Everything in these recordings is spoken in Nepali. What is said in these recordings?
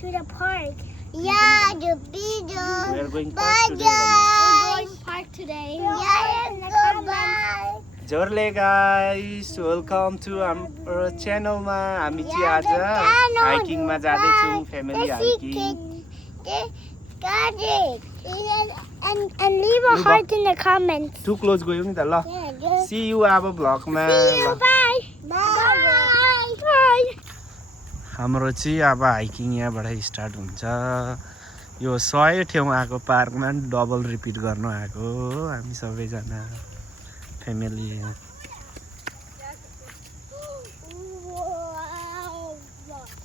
to the park. Yeah, the video. We are going Bye, park today. We're guys. going park today. Yeah, In the let's go. comments. Bye. Jorle guys, welcome to our channel मा हामी चाहिँ आज channel. हाइकिङ मा जाँदै छौं family The hiking secret. Got it. And leave a Leave a- heart in the comments. To close गयो नि त ल Yeah, just सी यु अब भ्लग मा See you. ल Bye. bye. Bye. हाम्रो चाहिँ अब हाइकिङ यहाँबाट स्टार्ट हुन्छ यो 100 ठाउँ आएको पार्कमा डबल रिपिट गर्नु आएको हो हामी सबैजना फ्यामिली Wow.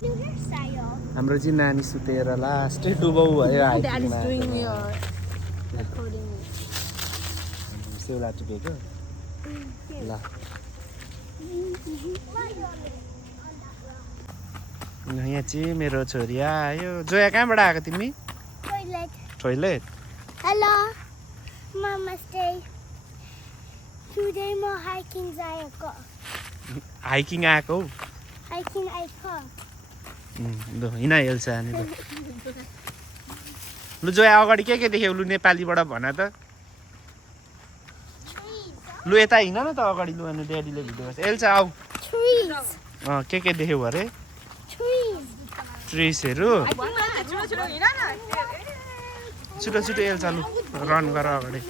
New hairstyle. हाम्रो चाहिँ नानी सुतेर लास्टै डुबाउ भयो हाइकिङमा Recording. सेउला टिपेको ल यहाँ चाहिँ मेरो छोरी आयो जोया कहाँबाट आएको तिमी Toilet. Toilet Hello. Namaste. Today mo hiking zayako. Hiking आएको हौ Hiking aiko. लु हिँड हेल्छ अनि ल लु जोया अगाडि के देख्यौ लु नेपालीबाट भन त लु यता हिँड न त अगाडि लु अनि ड्याडीले भिडियो गर्छ एल्छ आऊ Trees. के देख्यौ अरे Trees. ट्रिसहरू छिटो छिटो एल्छ लु रन गर अगाडि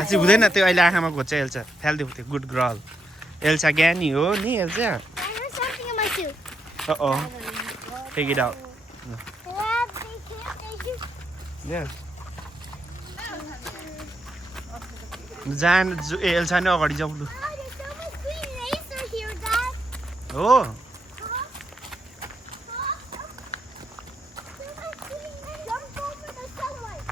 अझै हुँदैन त्यो अहिले आँखामा घोच्छ एल्छ फ्यालिदिउ त्यो गुड गर्ल एल्सा ज्ञानी हो नि Elsa I have something in my shoe. Take it out जान एल्सा नै अगाडि जाउँ लु Oh, there's so much green laser here, Dad. हो Jump over the sunlight.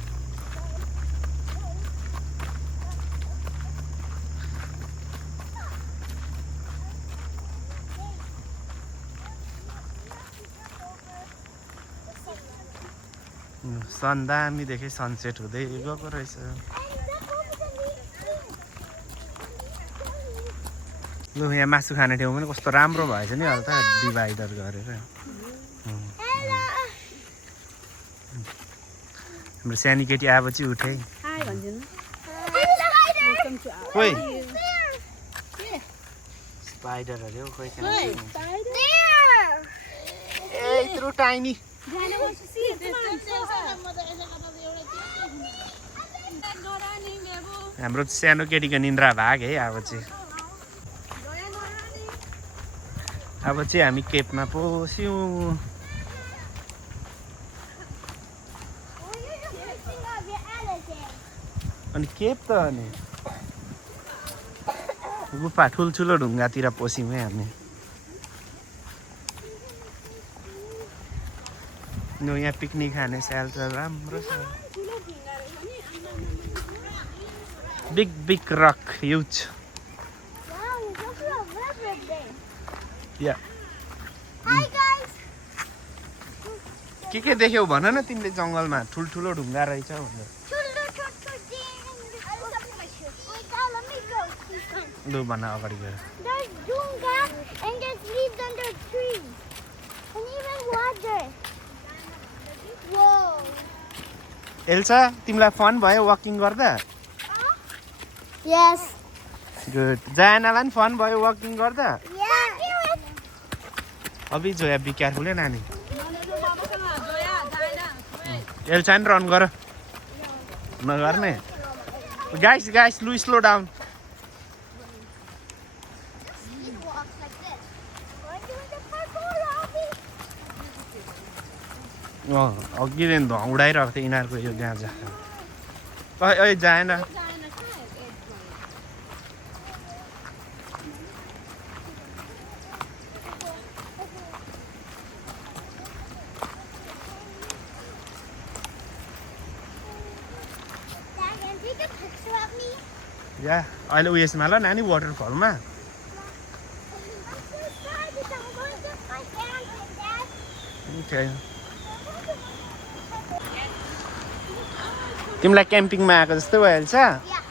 सन दामी देखेँ सनसेट हुँदै गएको रहेछ लु यहाँ मासु खाने ठाउँ पनि कस्तो राम्रो भएछ नि अहिले त डिभाइडर गरेर हाम्रो सानो केटी आएपछि उठे खोइ स्पाइडर अरे हौ खोइ कहाँ ए यत्रो टाइनी हाम्रो सानो केटीको निन्द्रा भाग है अब चाहिँ हामी केपमा पस्यौँ अनि केप त अनि गुफा ठुल्ठुलो ढुङ्गातिर पस्यौँ है हामी यहाँ पिकनिक खाने स्याल छ राम्रो छ big big rock huge Wow, look at the river there. Yeah Hi, guys. के देख्यौ भन न तिमीले जङ्गलमा ठुल्ठुलो ढुङ्गा रहेछ भनेर Let me go. लु भन अगाडि गएर There's dunga and there's leaves under trees. And even water. Whoa. Elsa तिमीलाई फन भयो वकिङ गर्दा Yes. गुड जानालाई पनि फन भयो वकिङ गर्दा Yeah. अभि जोया बी केयरफुल है नानी एल्सा नि रन गर नगर्ने गाइस गाइस लु slow down He walks like this. We're doing the parkour, Robbie. अघिदेखि उडाइरहेको थियो यिनीहरूको यो गाँजा अहिले जाएन Dad, can you take a picture of me? या अहिले उयसमा ल नानी वाटरफलमा I'm so excited. I'm going to my aunt and Dad. Okay. तिमीलाई क्याम्पिङमा आएको जस्तै भइहाल्छ Yeah.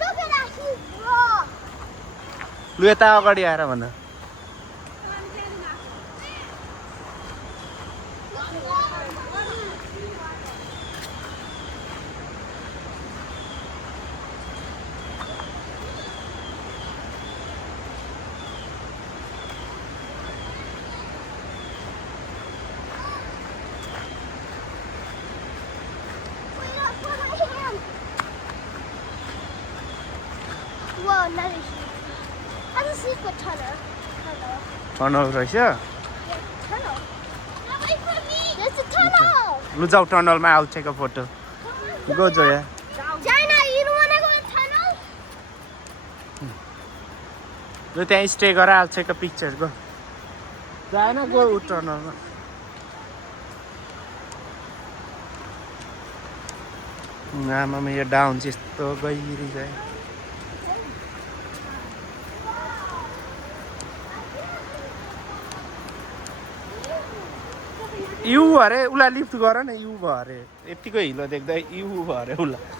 Look at that huge rock. लु यता अगाडि आएर भन Whoa, another sheep. That's a secret tunnel. Tunnel रहेछ Tunnel. Wait for me. There's a tunnel. लु जाऊ टनलमा आउ take a photo go Zoya Jaina, you don't want to go in the tunnel? लु त्यहाँ स्टे गर आल टेक अ पिक्चर गो जाएन गो उ टनलमा आमामा यो डाउन चाहिँ यस्तो गहिरी जाए यु अरे उसलाई लिफ्ट गर न यु भयो अरे यतिको हिलो देख्दा यु भयो अरे उसलाई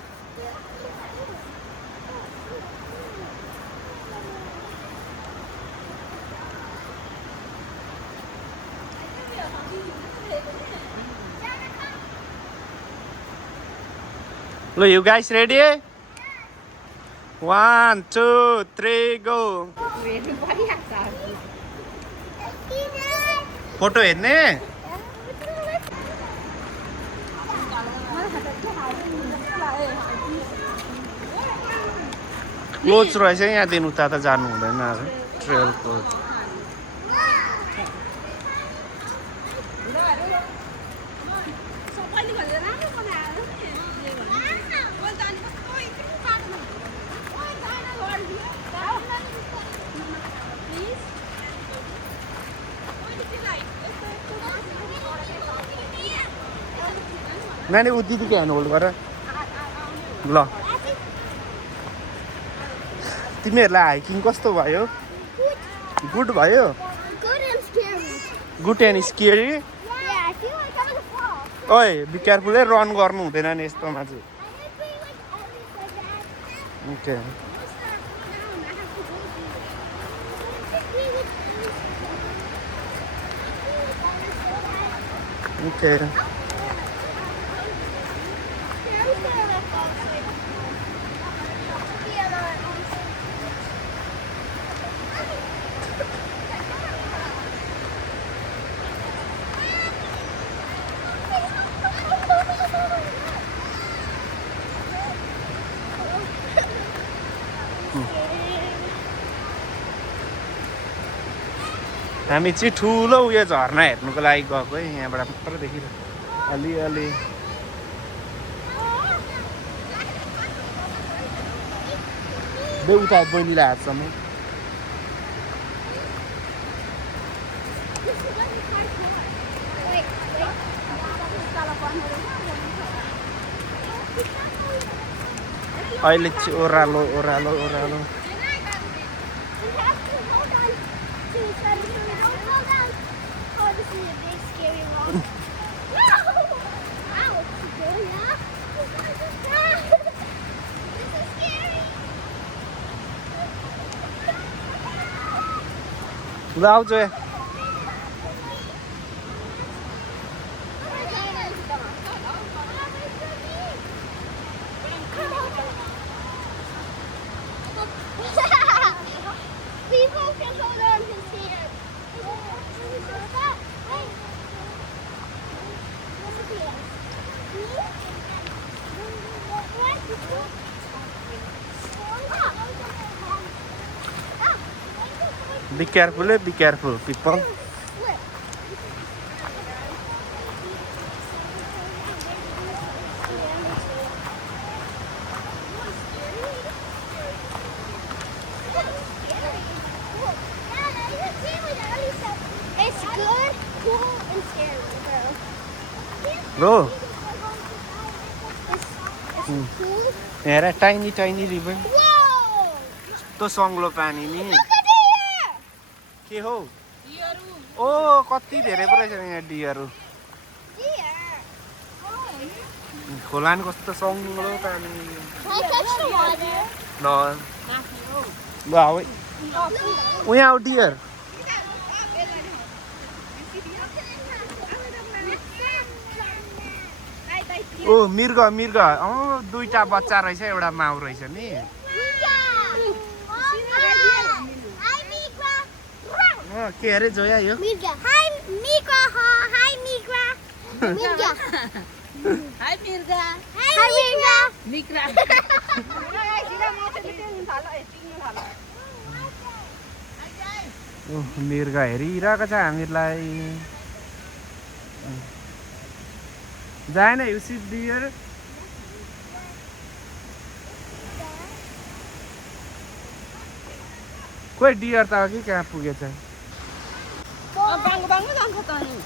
Look, you guys ready? 1, 2, 3, go! Photo हेर्ने क्लोज रहेछ यहाँदेखि उता त जानु हुँदैन ट्रेलको नानी ऊ दिदीको ह्यान्ड होल्ड गर ल तिमीहरूलाई हाइकिङ कस्तो भयो गुड भयो Good and scary. Good and scary Yeah, I feel like I'm gonna fall. ओए बी केयरफुल है रन गर्नु हुँदैन नि यस्तोमा चाहिँ ओके ओके हामी चाहिँ ठुलो उयो झर्ना हेर्नुको लागि गएको है यहाँबाट मात्र देखिरहेको अलिअलि उता बहिनीलाई हातसम्म अहिले चाहिँ ओह्रालो ओह्रालो ओह्रालो ल आउँछु People can hold on his hand. Be careful, people. It's good, cool, and scary. Bro, It's cool. here a tiny river. Whoa! To songlo pani ni. Look at here! के हो ओ कति धेरै पो रहेछ यहाँ डियरहरु Deer. खोला नि कस्तो सङ्लो पानी Like extra water. ल ल अब उहाँ आउ डियर ओ मृग मृग दुईटा बच्चा रहेछ एउटा माउ रहेछ नि के अरे जोया यो Miga. Hi, Miga. Hi, Miga. Miga. Hi, Mirga. Hi, Miga. Mikra. मृग हेरिरहेको छ हामीलाई जाएन युसिफ डियर खोइ डियर त अघि कहाँ पुगेछ Bang bang lang ka tayo.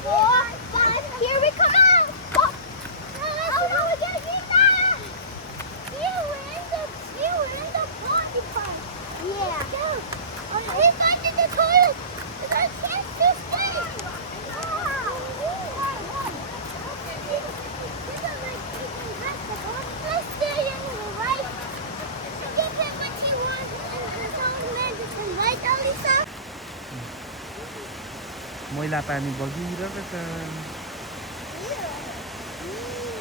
Here we come on. Oh, no, we gotta get that. You were in the potty part. Yeah. He's going to the toilet. Let's get this thing. Let's stay in the right. Give him what he wants and his own medicine. Right, Alisa? मैला पानी बगिरहेको छ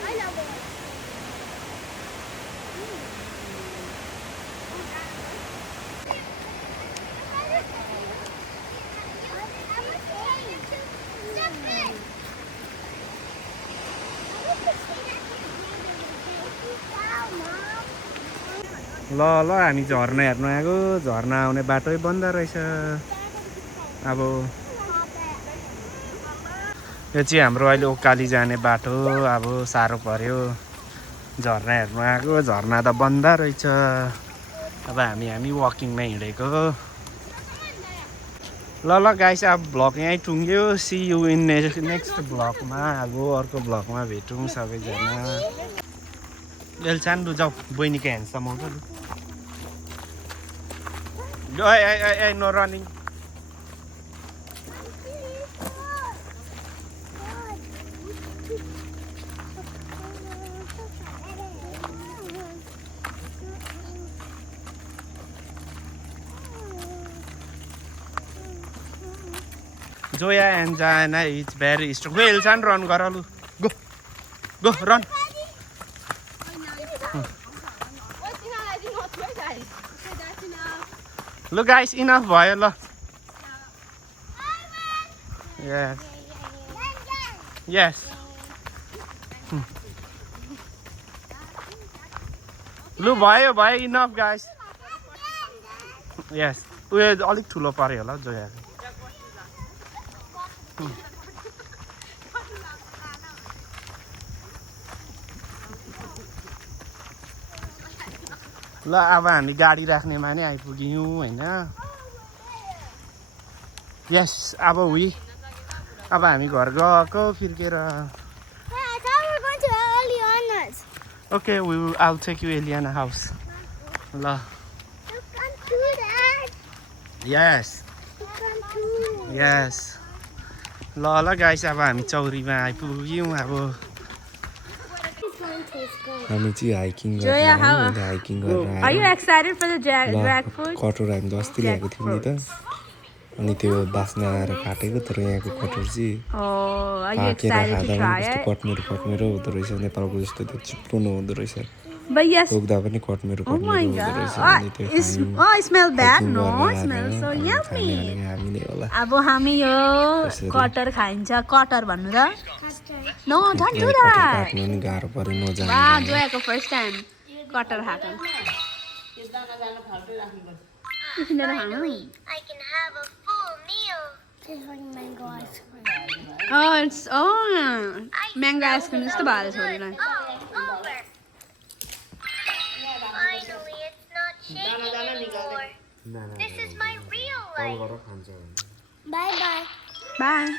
I love it. ल ल हामी झर्ना हेर्नु आएको झर्ना आउने बाटै बन्द रहेछ अब यो चाहिँ हाम्रो अहिले उकाली जाने बाटो अब साह्रो पर्यो झर्ना हेर्नु आएको झर्ना त बन्द रहेछ अब हामी वकिङमा हिँडेको ल गाइस अब भ्लग यहीँ टुङ्ग्यो सी यु इन नेक्स्ट भ्लगमा अब अर्को भ्लगमा भेटौँ सबैजना एल्चान लु जाऊ बहिनीको ह्यान्डसम्म आउँछ लु ए no running Joya and Jana, it's very strong. Go, Elsan, run, Garalu. Go, go, run. Look, guys, enough, Viola. Yes. Yes. Look, Vio, enough, guys. Yes. We are all ठुलो पर्यो होला जोया ल अब हामी गाडी राख्नेमा नि आइपुग्यौँ हैन यस अब हामी घर गएको फर्केर okay I'll take you Eliana house ल Yes. Yes. ल गाइस अब हामी चौरीमा आइपुग्यौँ अब हामी चाहिँ हाइकिङ गर्न Are you excited for the jackfruit? कटोर हामी अस्ति ल्याएको थियौँ नि त अनि त्यो बास्ना आएर काटेको तर यहाँको कटोर चाहिँ Oh, are you excited to try it? कटमेरो हुँदो रहेछ नेपालको जस्तो त्यो चिप्लो हुँदो रहेछ But yes. टोक्दा पनि कटमेरो Oh my हुँदो god. रहेछ अनि त्यो It smells bad. No, it smells so yummy. हामी नै होला अब हामी यो कटर खाइन्छ कटर भन्नु त No, don't do that. काट्नु नि गाह्रो पर्यो नजानु Wow, जोयाको first time कटर खाएको किनेर खानु I can have a full meal. Tastes like mango ice cream. Oh, it's mango ice cream जस्तो भएको छ छोरीलाई Over. Finally, it's not shaking anymore. This is my real life. Bye bye. Bye.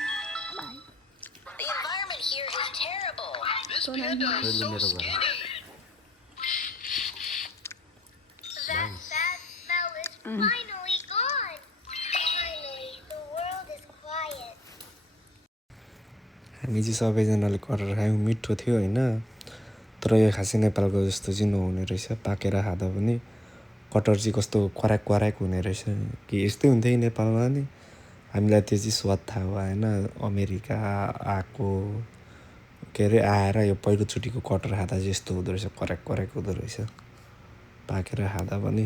The environment here is terrible. This panda is so skinny. That bad smell is finally gone. Finally, the world is quiet. हामी चाहिँ सबैजनाले कटहर खायौँ मिठो थियो होइन तर यो खासै नेपालको जस्तो चाहिँ नहुने रहेछ पाकेर खाँदा पनि कटहर चाहिँ कस्तो कराक कराक हुने रहेछ कि यस्तै हुन्थ्यो नेपालमा नि हामीलाई त्यो चाहिँ स्वाद थाहा भएन अमेरिका आएको के अरे आएर यो पहिलोचोटिको कटहर खाँदा चाहिँ यस्तो हुँदो रहेछ कराक कराक हुँदो रहेछ पाकेर खाँदा पनि